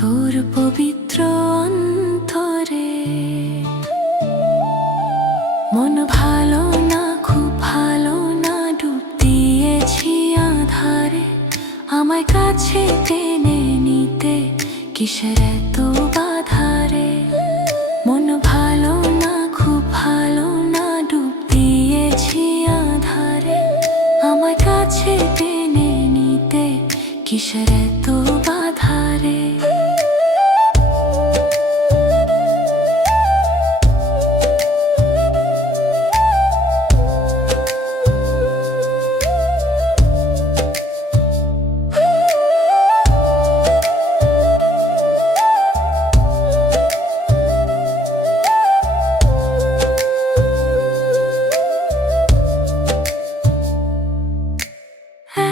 তোর পবিত্র অন্তরে। মন ভালো না, খুব ভালো না, ডুব দিয়েছি আধারে। আমায় কাছে টেনে নিতে কিসের এত বাধারে। মন ভালো না, খুব ভালো না, ডুব দিয়েছি আধারে। আমায় কাছে টেনে নিতে কিসের এত বাধারে।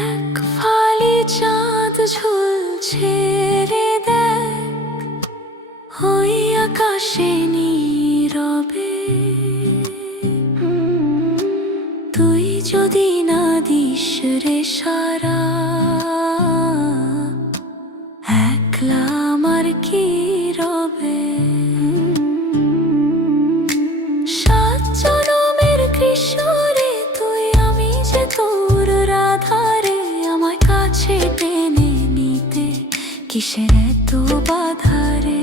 এক ফালি চাঁদ ঝুলছে রে দেখ, ওই আকাশে নীরবে। তুই যদি না দিস রে সারা, একলা আমার কি রবে। সাত জনমের কৃষ্ণরে তুই, আমি যে তোর রাধারে। আমায় কাছে টেনে নিতে কিসের এত বাধারে।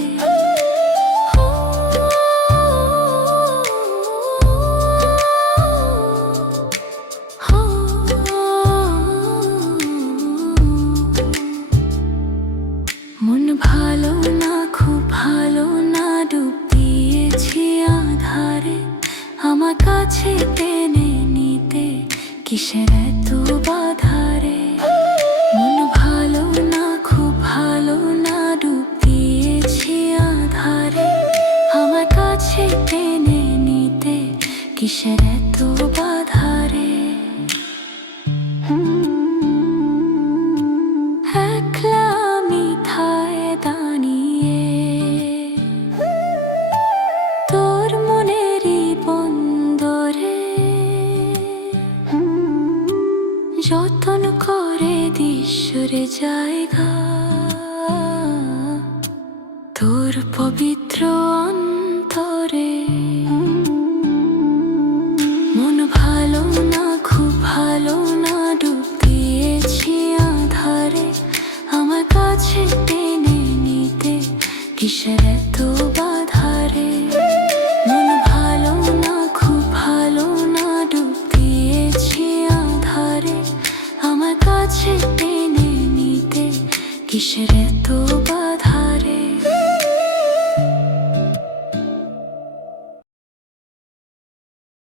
মন ভালো না, খুব ভালো না, ডুব দিয়েছি আধারে। আমার কাছে টেনে নিতে কিসের এত বাধারে। মন ভালো না, খুব ভালো না, ডুব দিয়েছি আধারে। আমার কাছে টেনে নিতে কিসের এত বাধারে। একলা মিথায় দাঁড়িয়ে তোর মনেরই বন্দরে। যতন করে দিস রে জায়গা তোর পবিত্র অন্তরে। মন ভালো না, খুব ভালো না, ডুব দিয়েছি আধারে। আমার কাছে টেনে নিতে কিসের এত বাধারে। মন ভালো না, খুব ভালো না, ডুব দিয়েছি আধারে। আমার কাছে টেনে নিতে কিসের এত